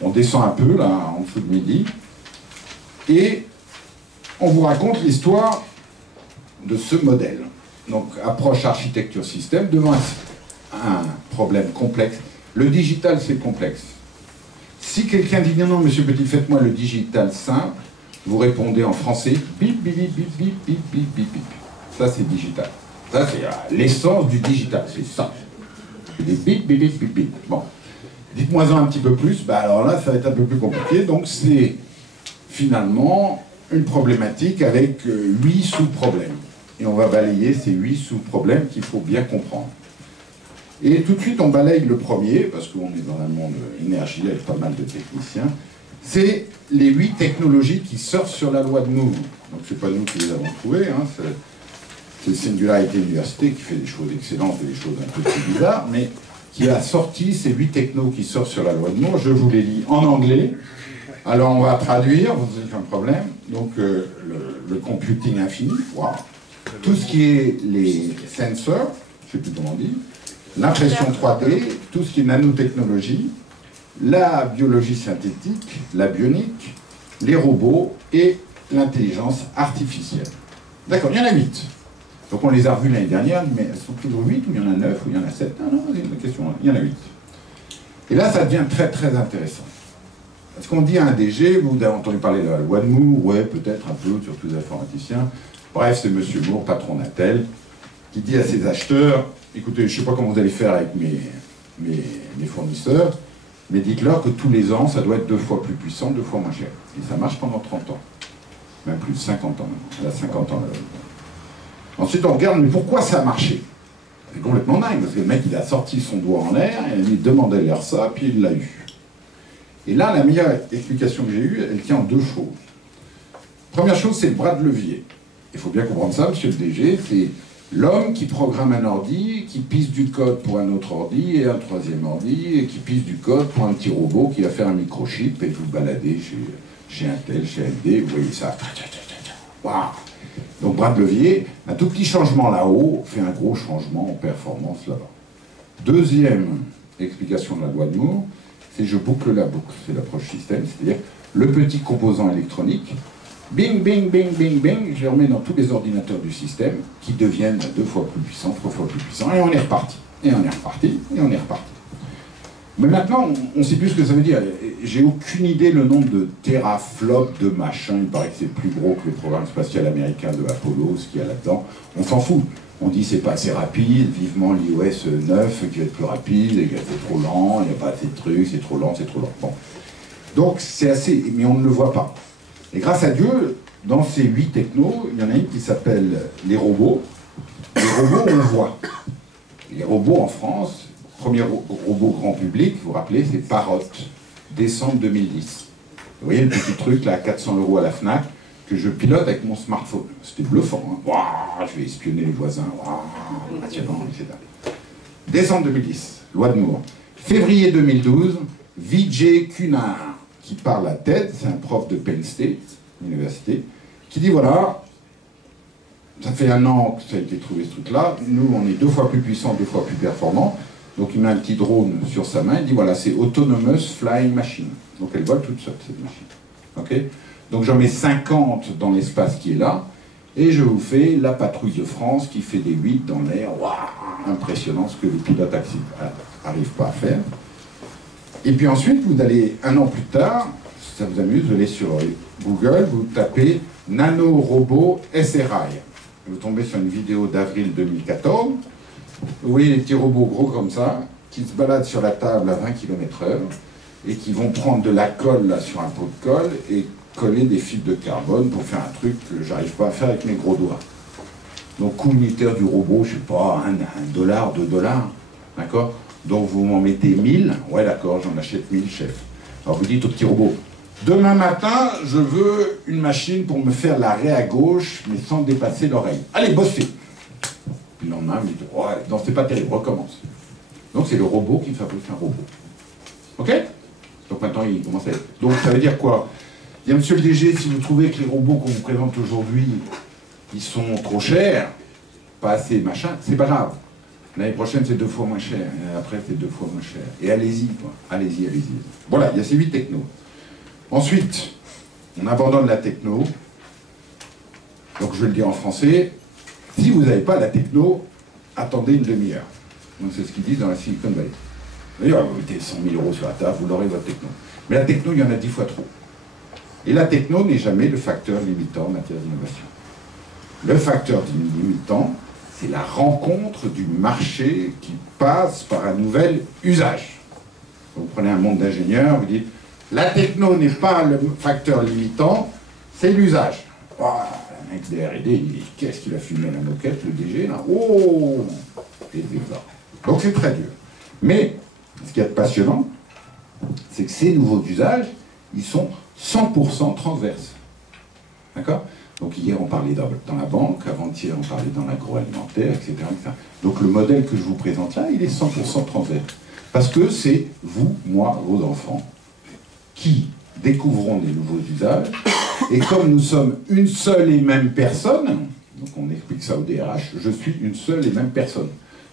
On descend un peu, là, en dessous de midi, et on vous raconte l'histoire de ce modèle. Donc, approche architecture-système devant un problème complexe. Le digital, c'est complexe. Si quelqu'un dit « Non, non, monsieur Petit, faites-moi le digital simple », vous répondez en français « Bip, bip, bip, bip, bip, bip, bip, bip, bip ». Ça, c'est digital. Ça, c'est l'essence du digital, c'est ça. C'est des bip, bip, bip, bip, bip. Bon. Dites-moi-en un petit peu plus, bah alors là, ça va être un peu plus compliqué. Donc, c'est finalement une problématique avec 8 sous-problèmes. Et on va balayer ces 8 sous-problèmes qu'il faut bien comprendre. Et tout de suite, on balaye le premier, parce qu'on est dans un monde énergie avec pas mal de techniciens. C'est les 8 technologies qui sortent sur la loi de Moore. Donc, c'est pas nous qui les avons trouvées, hein, c'est Singularity University qui fait des choses excellentes et des choses un peu plus bizarres, mais qui a sorti ces 8 technos qui sortent sur la loi de Moore. Je vous les lis en anglais. Alors, on va traduire, vous avez un problème. Donc, le computing infini, wow. Tout ce qui est les sensors, je ne sais plus comment on dit, l'impression 3D, tout ce qui est nanotechnologie, la biologie synthétique, la bionique, les robots et l'intelligence artificielle. D'accord, il y en a 8. Donc on les a revus l'année dernière, mais elles sont toujours 8, ou il y en a 9, ou il y en a 7. Ah non, c'est une question, il y en a 8. Et là, ça devient très très intéressant. Parce qu'on dit à un DG, vous avez entendu parler de la loi de Moore, ouais, peut-être un peu, surtout les informaticiens. Bref, c'est monsieur Moore, patron d'Intel, qui dit à ses acheteurs, écoutez, je ne sais pas comment vous allez faire avec mes fournisseurs, mais dites-leur que tous les ans, ça doit être 2 fois plus puissant, 2 fois moins cher. Et ça marche pendant 30 ans. Même plus de 50 ans maintenant. Elle a 50 ans là. Ensuite, on regarde, mais pourquoi ça a marché? C'est complètement dingue, parce que le mec, il a sorti son doigt en l'air, et il demandait l'air ça, puis il l'a eu. Et là, la meilleure explication que j'ai eue, elle tient en 2 choses. Première chose, c'est le bras de levier. Il faut bien comprendre ça, monsieur le DG, c'est l'homme qui programme un ordi, qui pisse du code pour un autre ordi, et un troisième ordi, et qui pisse du code pour un petit robot qui va faire un microchip, et vous baladez chez Intel, chez AMD, vous voyez ça. Waouh! Donc, bras de levier, un tout petit changement là-haut fait un gros changement en performance là-bas. Deuxième explication de la loi de Moore, c'est je boucle la boucle. C'est l'approche système, c'est-à-dire le petit composant électronique, bing, bing, bing, bing, bing, je le remets dans tous les ordinateurs du système qui deviennent 2 fois plus puissants, 3 fois plus puissants, et on est reparti. Et on est reparti, et on est reparti. Mais maintenant, on ne sait plus ce que ça veut dire. J'ai aucune idée le nombre de teraflops de machin. Il paraît que c'est plus gros que le programme spatial américain de Apollo, ce qu'il y a là-dedans. On s'en fout. On dit c'est pas assez rapide, vivement l'iOS 9 qui va être plus rapide, et c'est trop lent, il n'y a pas assez de trucs, c'est trop lent, c'est trop lent. Bon. Donc c'est assez, mais on ne le voit pas. Et grâce à Dieu, dans ces 8 technos, il y en a une qui s'appelle les robots. Les robots, on le voit. Les robots en France, premier robot grand public, vous vous rappelez, c'est Parrot, décembre 2010. Vous voyez le petit truc là, à 400 € à la Fnac, que je pilote avec mon smartphone. C'était bluffant, hein. Waouh, je vais espionner les voisins, waouh, passionnant, etc. Décembre 2010, loi de Moore. Février 2012, Vijay Kunar, qui parle à TED, c'est un prof de Penn State, université, qui dit voilà, ça fait 1 an que ça a été trouvé ce truc-là, nous on est 2 fois plus puissants, 2 fois plus performants, donc il met un petit drone sur sa main, il dit voilà, c'est Autonomous Flying Machine. Donc elle vole toute seule, cette machine. Ok ? Donc j'en mets 50 dans l'espace qui est là, et je vous fais la patrouille de France qui fait des 8 dans l'air, waouh, impressionnant, ce que le pilote n'arrive pas à faire. Et puis ensuite, vous allez, 1 an plus tard, si ça vous amuse, vous allez sur Google, vous tapez Nano-Robot SRI. Vous tombez sur une vidéo d'avril 2014. Vous voyez les petits robots gros comme ça, qui se baladent sur la table à 20 km/h, et qui vont prendre de la colle là, sur un pot de colle, et coller des fibres de carbone pour faire un truc que j'arrive pas à faire avec mes gros doigts. Donc coût unitaire du robot, je sais pas, $1, $2, d'accord? Donc vous m'en mettez 1000, ouais d'accord, j'en achète 1000, chef. Alors vous dites au petit robot, demain matin, je veux une machine pour me faire l'arrêt à gauche, mais sans dépasser l'oreille. Allez, bossez. Puis le lendemain, il dit, ouais, non, c'est pas terrible, recommence. Donc c'est le robot qui fabrique un robot. Ok? Donc maintenant, il commence à être... Donc ça veut dire quoi? Il y a monsieur le DG, si vous trouvez que les robots qu'on vous présente aujourd'hui, ils sont trop chers, pas assez machin, c'est pas grave. L'année prochaine, c'est 2 fois moins cher. Et après, c'est 2 fois moins cher. Et allez-y, quoi. Allez-y, allez-y. Voilà, il y a ces 8 technos. Ensuite, on abandonne la techno. Donc, je vais le dire en français. Si vous n'avez pas la techno, attendez une demi-heure. Donc, c'est ce qu'ils disent dans la Silicon Valley. D'ailleurs, vous mettez 100 000 € sur la table, vous l'aurez votre techno. Mais la techno, il y en a 10 fois trop. Et la techno n'est jamais le facteur limitant en matière d'innovation. Le facteur limitant, c'est la rencontre du marché qui passe par un nouvel usage. Vous prenez un monde d'ingénieurs, vous dites, la techno n'est pas le facteur limitant, c'est l'usage. Oh, le mec des R&D, il dit, qu'est-ce qu'il a fumé la moquette, le DG, là? Oh! Et ça. Donc c'est très dur. Mais, ce qui est passionnant, c'est que ces nouveaux usages, ils sont 100% transverses. D'accord? Donc hier, on parlait dans la banque, avant-hier, on parlait dans l'agroalimentaire, etc., etc. Donc le modèle que je vous présente là, il est 100% transverse. Parce que c'est vous, moi, vos enfants, qui découvrons des nouveaux usages. Et comme nous sommes une seule et même personne, donc on explique ça au DRH, je suis une seule et même personne.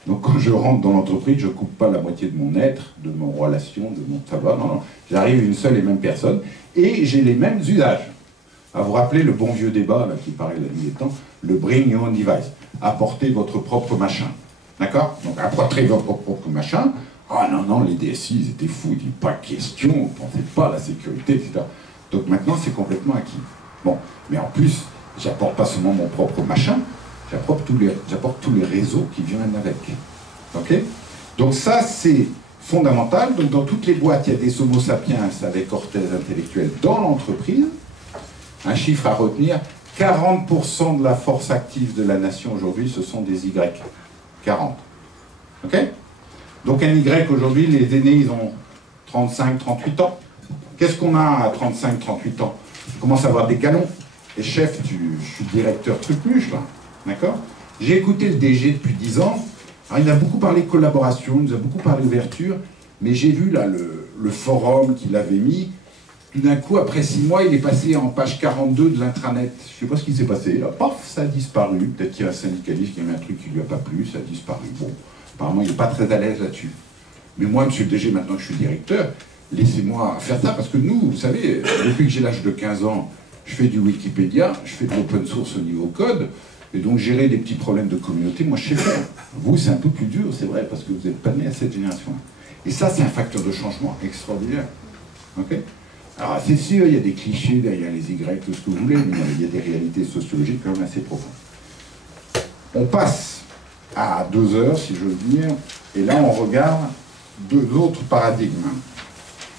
Donc quand je rentre dans l'entreprise, je ne coupe pas la moitié de mon être, de mon relation, de mon savoir, non, non. J'arrive une seule et même personne, et j'ai les mêmes usages. À vous rappeler le bon vieux débat là, qui paraît la nuit des temps, le bring your own device. Apportez votre propre machin. D'accord? Donc apportez votre propre machin. Ah non, non, les DSI, ils étaient fous, ils disent pas question, on ne pensait pas à la sécurité, etc. Donc maintenant, c'est complètement acquis. Bon, mais en plus, j'apporte pas seulement mon propre machin, j'apporte tous les réseaux qui viennent avec. Ok? Donc ça, c'est fondamental. Donc dans toutes les boîtes, il y a des homo sapiens avec orthèse intellectuelle dans l'entreprise. Un chiffre à retenir, 40% de la force active de la nation aujourd'hui, ce sont des Y. 40. Ok? Donc un Y aujourd'hui, les aînés, ils ont 35, 38 ans. Qu'est-ce qu'on a à 35, 38 ans? Je commence à avoir des galons. Et chef, je suis directeur truc-muche, là. D'accord? J'ai écouté le DG depuis 10 ans. Alors il a beaucoup parlé collaboration, il nous a beaucoup parlé ouverture, mais j'ai vu là le forum qu'il avait mis. Tout d'un coup, après 6 mois, il est passé en page 42 de l'intranet. Je ne sais pas ce qui s'est passé. Là, paf, ça a disparu. Peut-être qu'il y a un syndicaliste qui a mis un truc qui ne lui a pas plu, ça a disparu. Bon, apparemment, il n'est pas très à l'aise là-dessus. Mais moi, monsieur le DG, maintenant que je suis directeur, laissez-moi faire ça, parce que nous, vous savez, depuis que j'ai l'âge de 15 ans, je fais du Wikipédia, je fais de l'open source au niveau code, et donc gérer des petits problèmes de communauté, moi je sais faire. Vous, c'est un peu plus dur, c'est vrai, parce que vous n'êtes pas né à cette génération-là. Et ça, c'est un facteur de changement extraordinaire. Ok? Alors, c'est sûr, il y a des clichés derrière les Y, tout ce que vous voulez, mais il y a des réalités sociologiques quand même assez profondes. On passe à 2 heures, si j'ose dire, et là, on regarde 2 autres paradigmes.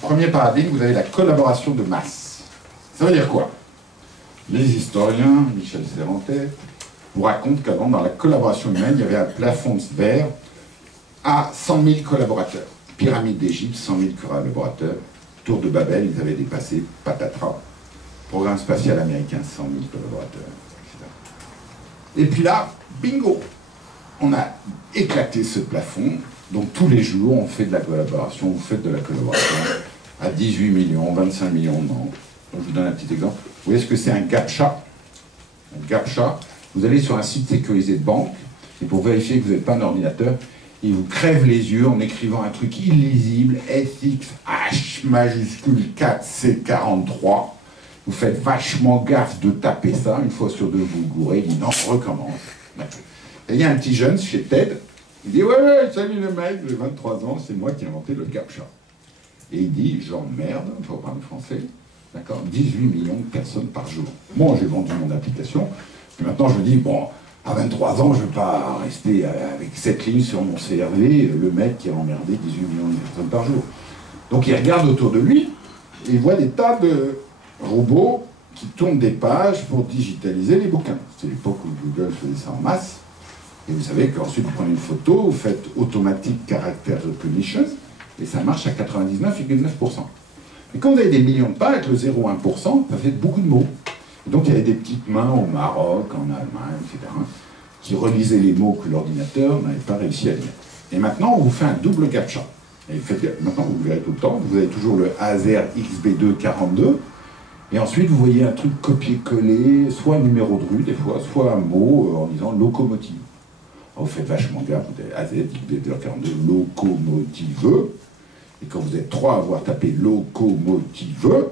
Premier paradigme, vous avez la collaboration de masse. Ça veut dire quoi? Les historiens, Michel Cervantes, vous racontent qu'avant, dans la collaboration humaine, il y avait un plafond de verre à 100 000 collaborateurs. Pyramide d'Égypte, 100 000 collaborateurs. Tour de Babel, ils avaient dépassé, patatras. Programme spatial américain, 100 000 collaborateurs, etc. Et puis là, bingo, on a éclaté ce plafond. Donc tous les jours, on fait de la collaboration, vous faites de la collaboration à 18 millions, 25 millions de membres. Donc, je vous donne un petit exemple. Vous voyez ce que c'est un GAPTCHA? Un GAPTCHA, vous allez sur un site sécurisé de banque, et pour vérifier que vous n'êtes pas un ordinateur, il vous crève les yeux en écrivant un truc illisible, SXH majuscule 4C43. Vous faites vachement gaffe de taper ça, une fois sur 2 vous le gourrez, il dit non, recommence. Et il y a un petit jeune chez TED, il dit ouais, salut le mec, j'ai 23 ans, c'est moi qui ai inventé le CAPTCHA. Et il dit, j'emmerde, pour parler français, d'accord, 18 millions de personnes par jour. Moi, j'ai vendu mon application, et maintenant je me dis, bon, à 23 ans, je ne vais pas rester avec cette ligne sur mon CRV, le mec qui a emmerdé 18 millions de personnes par jour. Donc il regarde autour de lui, et il voit des tas de robots qui tournent des pages pour digitaliser les bouquins. C'est l'époque où Google faisait ça en masse. Et vous savez qu'ensuite vous prenez une photo, vous faites automatique character recognition, et ça marche à 99,9%. Et quand vous avez des millions de pages, le 0,1%, ça fait beaucoup de mots. Et donc il y avait des petites mains au Maroc, en Allemagne, etc., qui relisaient les mots que l'ordinateur n'avait pas réussi à lire. Et maintenant, on vous fait un double CAPTCHA. Et maintenant, vous le verrez tout le temps, vous avez toujours le AZER XB242, et ensuite vous voyez un truc copié-collé, soit un numéro de rue des fois, soit un mot en disant locomotive. vous faites vachement gaffe, vous avez AZ, XB242, locomotive. Et quand vous êtes 3 à avoir tapé locomotive,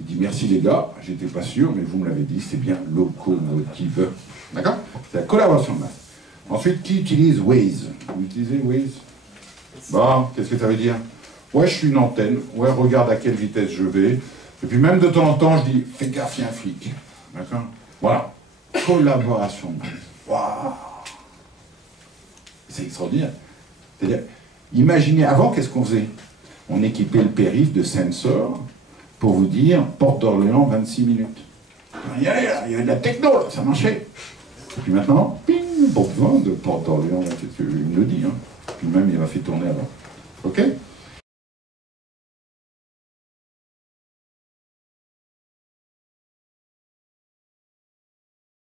il dit merci les gars, j'étais pas sûr, mais vous me l'avez dit, c'est bien locomotive. D'accord? C'est la collaboration de masse. Ensuite, qui utilise Waze? Vous utilisez Waze? Bon, qu'est-ce que ça veut dire? Ouais, je suis une antenne, ouais, regarde à quelle vitesse je vais. Et puis même de temps en temps, je dis, fais gaffe, il y a un flic. D'accord? Voilà. Collaboration de masse. Waouh! C'est extraordinaire. C'est-à-dire, imaginez, avant, qu'est-ce qu'on faisait? On équipait le périph' de sensors pour vous dire, Porte d'Orléans, 26 minutes. Il y avait de la techno, là, ça marchait. Et puis maintenant, ping, pas besoin de Porte d'Orléans, il me le dit. Hein. Puis même, il m'a fait tourner avant. OK?